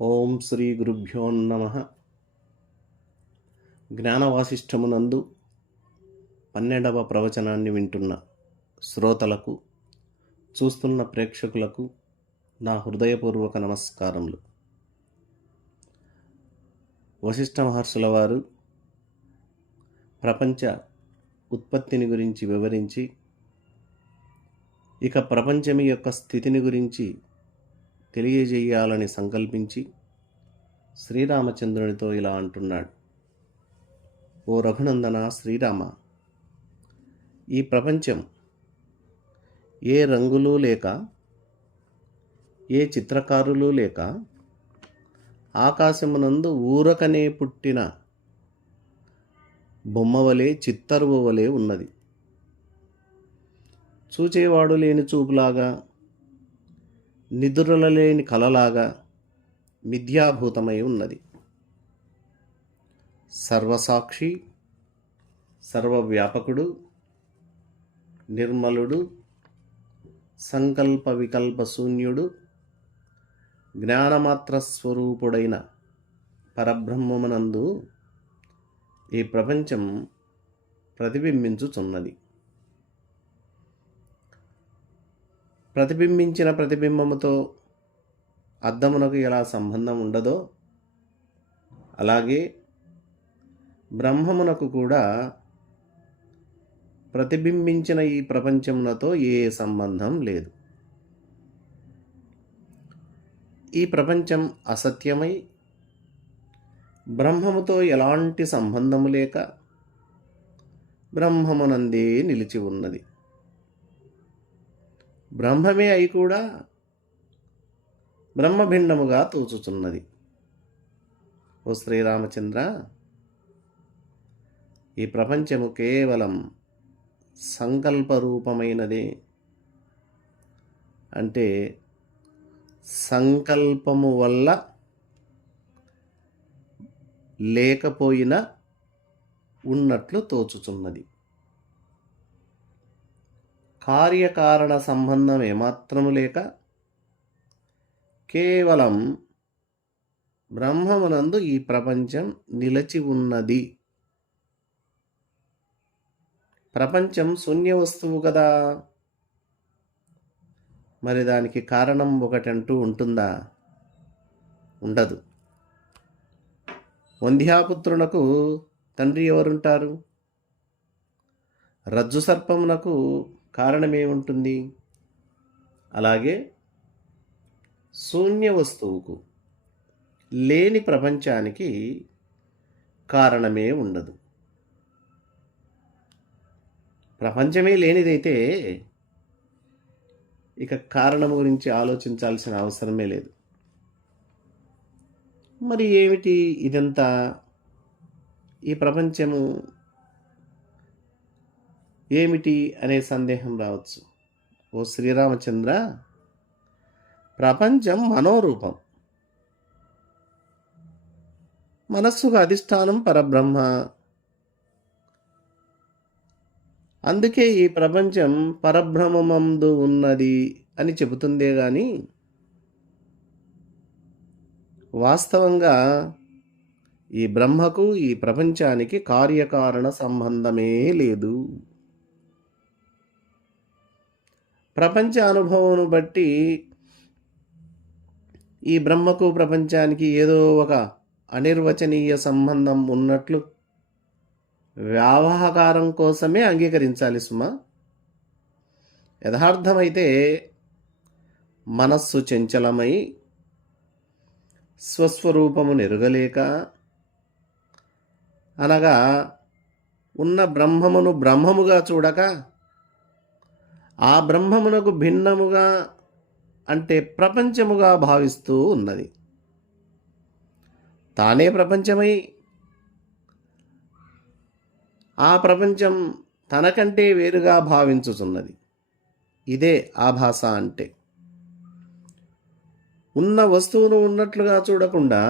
ఓం శ్రీ గురుభ్యో నమ. జ్ఞానవాసిష్టమునందు 12వ ప్రవచనాన్ని వింటున్న శ్రోతలకు, చూస్తున్న ప్రేక్షకులకు నా హృదయపూర్వక నమస్కారములు. వశిష్ఠ మహర్షుల వారు ప్రపంచ ఉత్పత్తిని గురించి వివరించి, ఇక ప్రపంచం యొక్క స్థితిని గురించి తెలియజేయాలని సంకల్పించి శ్రీరామచంద్రునితో ఇలా అంటున్నాడు: ఓ రఘునందన శ్రీరామ, ఈ ప్రపంచం ఏ రంగులు లేక, ఏ చిత్రకారులు లేక, ఆకాశమునందు ఊరకనే పుట్టిన బొమ్మవలే, చిత్తరువు వలె ఉన్నది. చూచేవాడు లేని చూపులాగా, నిద్రలేని కలలాగా మిథ్యాభూతమై ఉన్నది. సర్వసాక్షి, సర్వవ్యాపకుడు, నిర్మలుడు, సంకల్ప వికల్ప శూన్యుడు, జ్ఞానమాత్ర స్వరూపుడైన పరబ్రహ్మమునందు ఈ ప్రపంచం ప్రతిబింబించుచున్నది. ప్రతిబింబించిన ప్రతిబింబముతో అద్దమునకు ఎలా సంబంధం ఉండదో, అలాగే బ్రహ్మమునకు కూడా ప్రతిబింబించిన ఈ ప్రపంచమునతో ఏ సంబంధం లేదు. ఈ ప్రపంచం అసత్యమై బ్రహ్మముతో ఎలాంటి సంబంధము లేక బ్రహ్మమునందే నిలిచి ఉన్నది. బ్రహ్మమే అయి కూడా బ్రహ్మభిండముగా తోచుచున్నది. ఓ శ్రీరామచంద్ర, ఈ ప్రపంచము కేవలం సంకల్పరూపమైనదే. అంటే సంకల్పము వల్ల లేకపోయినా ఉన్నట్లు తోచుచున్నది. కార్యకారణ సంబంధం ఏమాత్రము లేక కేవలం బ్రహ్మమునందు ఈ ప్రపంచం నిలిచి ఉన్నది. ప్రపంచం శూన్య వస్తువు కదా, మరి దానికి కారణం ఒకటంటూ ఉంటుందా? ఉండదు. వంధ్యాపుత్రునకు తండ్రి ఎవరుంటారు? రజ్జు సర్పమునకు కారణమేముంటుంది? అలాగే శూన్య వస్తువుకు, లేని ప్రపంచానికి కారణమే ఉండదు. ప్రపంచమే లేనిదైతే ఇక కారణం గురించి ఆలోచించాల్సిన అవసరమే లేదు. మరి ఏమిటి ఇదంతా? ఈ ప్రపంచము ఏమిటి అనే సందేహం రావచ్చు. ఓ శ్రీరామచంద్ర, ప్రపంచం మనోరూపం. మనస్సుకు అధిష్టానం పరబ్రహ్మ. అందుకే ఈ ప్రపంచం పరబ్రహ్మమందు ఉన్నది అని చెబుతుందే గాని వాస్తవంగా ఈ బ్రహ్మకు ఈ ప్రపంచానికి కార్యకారణ సంబంధమే లేదు. ప్రపంచ అనుభవం బట్టి ఈ బ్రహ్మకు ప్రపంచానికి ఏదో ఒక అనిర్వచనీయ సంబంధం ఉన్నట్లు వ్యావహారం కోసమే అంగీకరించాలి సుమా. యథార్థమైతే మనస్సు చంచలమై స్వస్వరూపము నెరుగలేక, అనగా ఉన్న బ్రహ్మమును బ్రహ్మముగా చూడక, ఆ బ్రహ్మమునకు భిన్నముగా అంటే ప్రపంచముగా భావిస్తూ ఉన్నది. తానే ప్రపంచమై ఆ ప్రపంచం తనకంటే వేరుగా భావించుచున్నది. ఇదే ఆభాస అంటే. ఉన్న వస్తువును ఉన్నట్లుగా చూడకుండా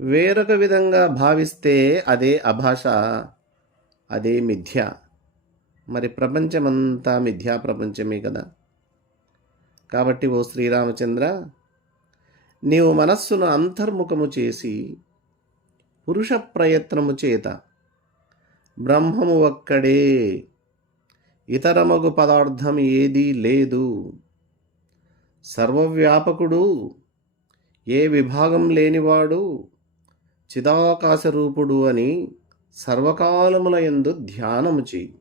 వేరొక విధంగా భావిస్తే అదే అభాష, అదే మిథ్య. మరి ప్రపంచమంతా మిథ్యా ప్రపంచమే కదా. కాబట్టి ఓ శ్రీరామచంద్ర, నీవు మనస్సును అంతర్ముఖము చేసి పురుష ప్రయత్నము చేత బ్రహ్మము ఒక్కడే, ఇతరమగు పదార్థం ఏదీ లేదు, సర్వవ్యాపకుడు, ఏ విభాగం లేనివాడు, చిదాకాశరూపుడు అని సర్వకాలముల యందు ధ్యానము చేయి.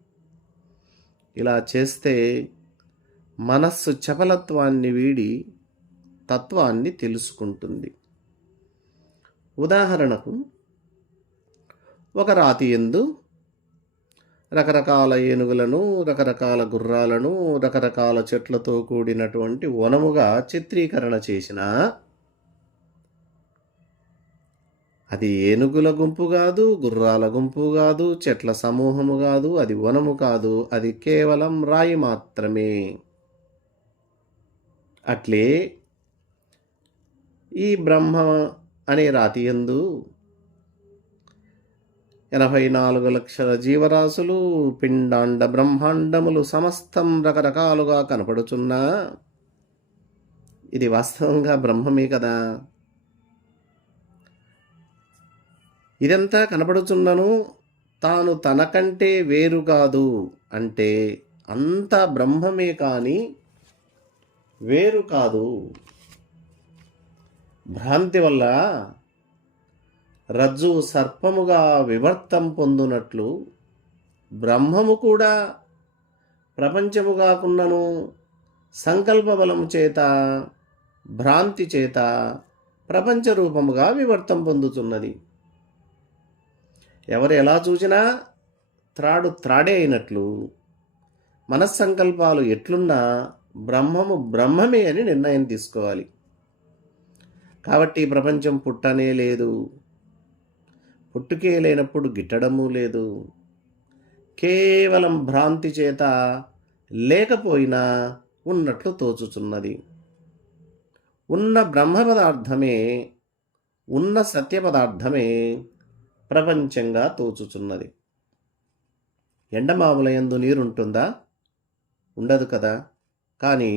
ఇలా చేస్తే మనస్సు చపలత్వాన్ని వీడి తత్వాన్ని తెలుసుకుంటుంది. ఉదాహరణకు, ఒక రాతి యందు రకరకాల ఏనుగులను, రకరకాల గుర్రాలను, రకరకాల చెట్లతో కూడినటువంటి వనముగా చిత్రీకరణ చేసిన అది ఏనుగుల గుంపు కాదు, గుర్రాల గుంపు కాదు, చెట్ల సమూహము కాదు, అది వనము కాదు, అది కేవలం రాయి మాత్రమే. అట్లే ఈ బ్రహ్మ అనే రాతి యందు 84 లక్షల జీవరాశులు, పిండాండ బ్రహ్మాండములు సమస్తం రకరకాలుగా కనపడుచున్నా ఇది వాస్తవంగా బ్రహ్మమే కదా. ఇదంతా కనపడుచున్నను తాను తనకంటే వేరు కాదు అంటే అంతా బ్రహ్మమే కానీ వేరు కాదు. భ్రాంతి వల్ల రజ్జు సర్పముగా వివర్తం పొందునట్లు బ్రహ్మము కూడా ప్రపంచము కాకున్నను సంకల్ప బలము చేత, భ్రాంతి చేత ప్రపంచ రూపముగా వివర్తం పొందుతున్నది. ఎవరు ఎలా చూసినా త్రాడు త్రాడే అయినట్లు మనస్సంకల్పాలు ఎట్లున్నా బ్రహ్మము బ్రహ్మమే అని నిర్ణయం తీసుకోవాలి. కాబట్టి ప్రపంచం పుట్టనే లేదు, పుట్టుకే లేనప్పుడు గిట్టడము లేదు. కేవలం భ్రాంతి చేత లేకపోయినా ఉన్నట్లు తోచుచున్నది. ఉన్న బ్రహ్మ పదార్థమే, ఉన్న సత్య పదార్థమే ప్రపంచంగా తోచుచున్నది. ఎండమావులయందు నీరుంటుందా? ఉండదు కదా. కానీ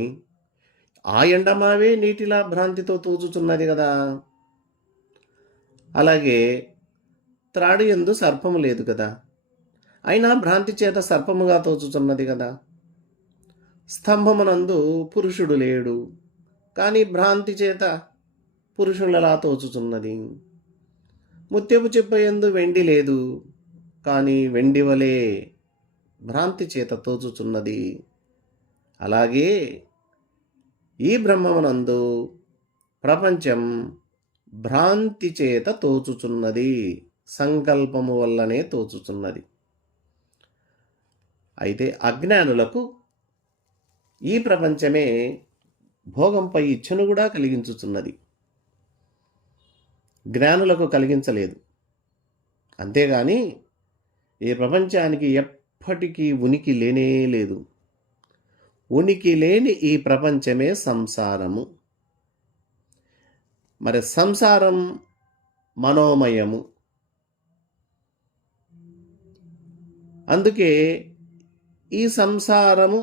ఆ ఎండమావే నీటిలా భ్రాంతితో తోచుచున్నది కదా. అలాగే త్రాడు యందు సర్పము లేదు కదా, అయినా భ్రాంతి చేత సర్పముగా తోచుచున్నది కదా. స్తంభమునందు పురుషుడు లేడు, కానీ భ్రాంతి చేత పురుషులలా తోచుచున్నది. ముత్యపు చెప్పయందు వెండి లేదు, కానీ వెండి వలె భ్రాంతి చేత తోచుచున్నది. అలాగే ఈ బ్రహ్మమునందు ప్రపంచం భ్రాంతి చేత తోచుచున్నది, సంకల్పము వల్లనే తోచుచున్నది. అయితే అజ్ఞానులకు ఈ ప్రపంచమే భోగంపై ఇచ్చను కూడా కలిగించుచున్నది, జ్ఞానులకు కలిగించలేదు. అంతేగాని ఈ ప్రపంచానికి ఎప్పటికీ ఉనికి లేనే లేదు. ఉనికి లేని ఈ ప్రపంచమే సంసారము. మరి సంసారం మనోమయము. అందుకే ఈ సంసారము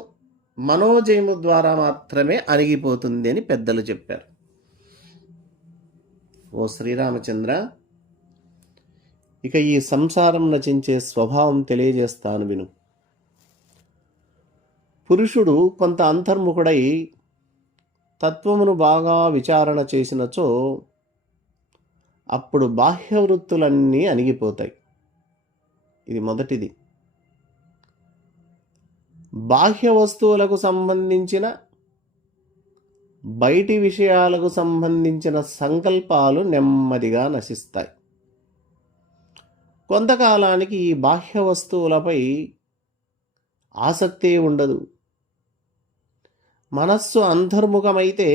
మనోజయము ద్వారా మాత్రమే అణిగిపోతుంది అని పెద్దలు చెప్పారు. ఓ శ్రీరామచంద్ర, ఇక ఈ సంసారం నచించే స్వభావం తెలియజేస్తాను విను. పురుషుడు కొంత అంతర్ముఖుడై తత్వమును బాగా విచారణ చేసినచో అప్పుడు బాహ్య వృత్తులన్నీ అణిగిపోతాయి. ఇది మొదటిది. బాహ్య వస్తువులకు సంబంధించిన, బయటి విషయాలకు సంబంధించిన సంకల్పాలు నెమ్మదిగా నశిస్తాయి. కొంతకాలానికి ఈ బాహ్య వస్తువులపై ఆసక్తే ఉండదు. మనస్సు అంతర్ముఖమైతే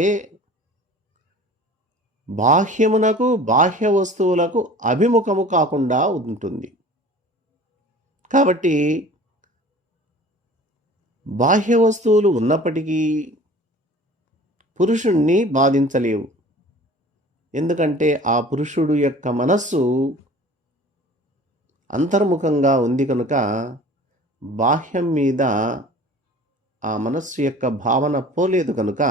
బాహ్యమునకు, బాహ్య వస్తువులకు అభిముఖము కాకుండా ఉంటుంది. కాబట్టి బాహ్య వస్తువులు ఉన్నప్పటికీ పురుషుణ్ణి బాధించలేవు. ఎందుకంటే ఆ పురుషుడు యొక్క మనస్సు అంతర్ముఖంగా ఉంది కనుక బాహ్యం మీద ఆ మనస్సు యొక్క భావన పోలేదు కనుక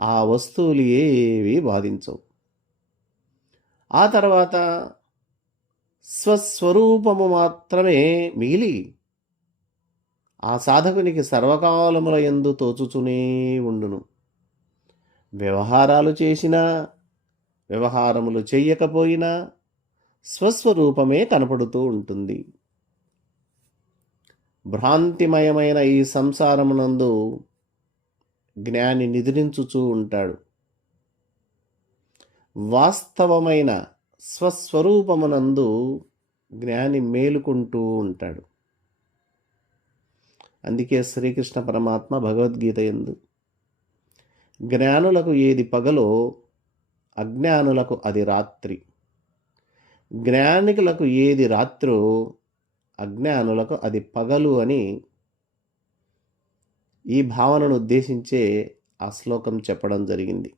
ఆ వస్తువులు ఏవి బాధించవు. ఆ తర్వాత స్వస్వరూపము మాత్రమే మిగిలి ఆ సాధకునికి సర్వకాలముల యందు తోచుచునే ఉండును. వ్యవహారాలు చేసినా వ్యవహారములు చెయ్యకపోయినా స్వస్వరూపమే కనపడుతూ ఉంటుంది. భ్రాంతిమయమైన ఈ సంసారమునందు జ్ఞాని నిద్రించుచూ ఉంటాడు. వాస్తవమైన స్వస్వరూపమునందు జ్ఞాని మేలుకుంటూ ఉంటాడు. అందుకే శ్రీకృష్ణ పరమాత్మ భగవద్గీత యందు జ్ఞానులకు ఏది పగలో అజ్ఞానులకు అది రాత్రి, జ్ఞానికులకు ఏది రాత్రో అజ్ఞానులకు అది పగలు అని ఈ భావనను ఉద్దేశించే ఆ శ్లోకం చెప్పడం జరిగింది.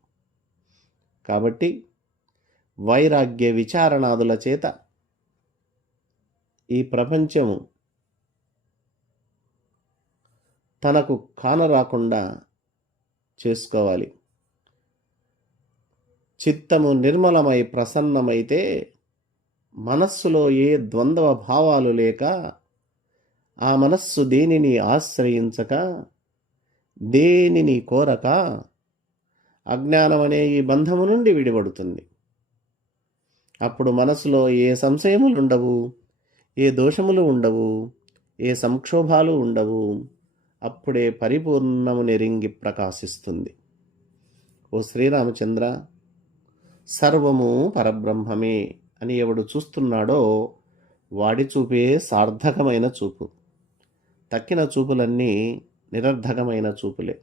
కాబట్టి వైరాగ్య విచారణాదుల చేత ఈ ప్రపంచము తనకు కానరాకుండా చేసుకోవాలి. చిత్తము నిర్మలమై ప్రసన్నమైతే మనస్సులో ఏ ద్వంద్వ భావాలు లేక ఆ మనస్సు దేనిని ఆశ్రయించక దేనిని కోరక అజ్ఞానం అనే ఈ బంధము నుండి విడిపడుతుంది. అప్పుడు మనసులో ఏ సంశయములు ఉండవు, ఏ దోషములు ఉండవు, ఏ సంక్షోభాలు ఉండవు. అప్పుడే పరిపూర్ణము నెరింగి ప్రకాశిస్తుంది. ఓ శ్రీరామచంద్ర, సర్వము పరబ్రహ్మమే అని ఎవడు చూస్తున్నాడో వాడి చూపే సార్థకమైన చూపు. తక్కిన చూపులన్నీ నిరర్ధకమైన చూపులే.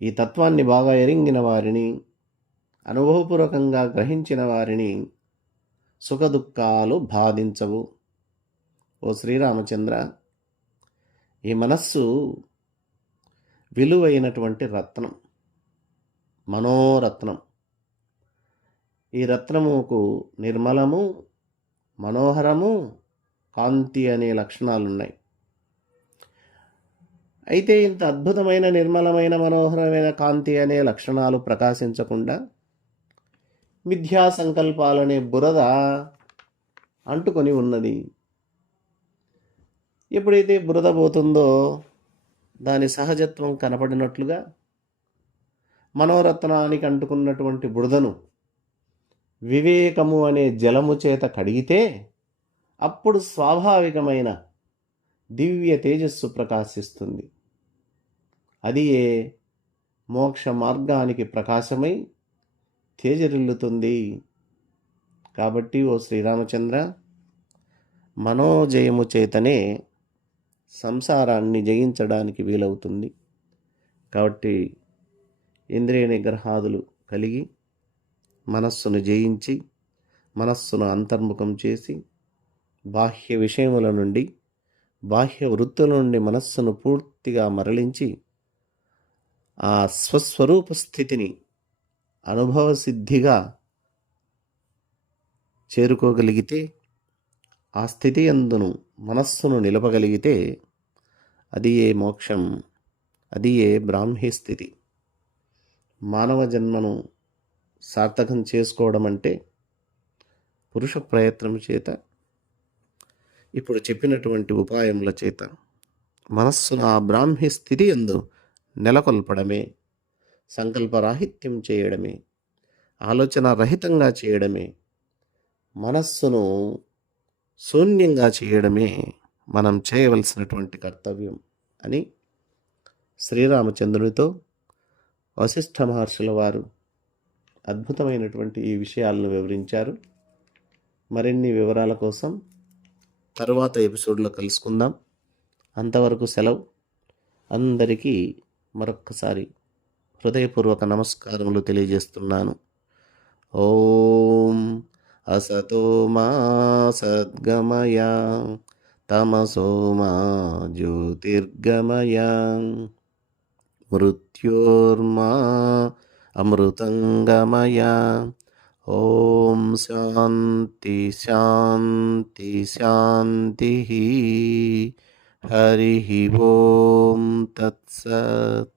ఈ తత్వాన్ని బాగా ఎరింగిన వారిని, అనుభవపూర్వకంగా గ్రహించిన వారిని సుఖదుఖాలు బాధించవు. ఓ శ్రీరామచంద్ర, ఈ మనస్సు విలువైనటువంటి రత్నం, మనోరత్నం. ఈ రత్నముకు నిర్మలము, మనోహరము, కాంతి అనే లక్షణాలున్నాయి. అయితే ఇంత అద్భుతమైన నిర్మలమైన మనోహరమైన కాంతి అనే లక్షణాలు ప్రకాశించకుండా మిథ్యా సంకల్పాలనే బురద అంటుకొని ఉన్నది. ఎప్పుడైతే బురద పోతుందో దాని సహజత్వం కనపడినట్లుగా మనోరత్నానికి అంటుకున్నటువంటి బురదను వివేకము అనే జలము చేత కడిగితే అప్పుడు స్వాభావికమైన దివ్య తేజస్సు ప్రకాశిస్తుంది. అది ఏ మోక్ష మార్గానికి ప్రకాశమై తేజరిల్లుతుంది. కాబట్టి ఓ శ్రీరామచంద్ర, మనోజయము చేతనే సంసారాన్ని జయించడానికి వీలవుతుంది. కాబట్టి ఇంద్రియ నిగ్రహాదులు కలిగి మనస్సును జయించి మనస్సును అంతర్ముఖం చేసి బాహ్య విషయముల నుండి, బాహ్య వృత్తుల నుండి మనస్సును పూర్తిగా మరలించి ఆ స్వస్వరూప స్థితిని అనుభవ సిద్ధిగా చేరుకోగలిగితే, ఆ స్థితి యందును మనస్సును నిలపగలిగితే అది ఏ మోక్షం, అది ఏ బ్రాహ్మీ స్థితి. మానవ జన్మను సార్థకం చేసుకోవడం అంటే పురుష ప్రయత్నం చేత, ఇప్పుడు చెప్పినటువంటి ఉపాయముల చేత మనస్సును ఆ బ్రాహ్మీ స్థితి యందు నెలకొల్పడమే, సంకల్పరాహిత్యం చేయడమే, ఆలోచన రహితంగా చేయడమే, మనస్సును శూన్యంగా చేయడమే మనం చేయవలసినటువంటి కర్తవ్యం అని శ్రీరామచంద్రునితో వశిష్ఠ మహర్షుల వారు అద్భుతమైనటువంటి ఈ విషయాలను వివరించారు. మరిన్ని వివరాల కోసం తరువాత ఎపిసోడ్లో కలుసుకుందాం. అంతవరకు సెలవు. అందరికీ మరొక్కసారి హృదయపూర్వక నమస్కారములు తెలియజేస్తున్నాను. ఓం అసతో మా సద్గమయ తమసో మా జ్యోతిర్గమయ మృత్యోర్మా అమృతంగమయ. ఓం శాంతి శాంతి శాంతి. హరి ఓం తత్సత్.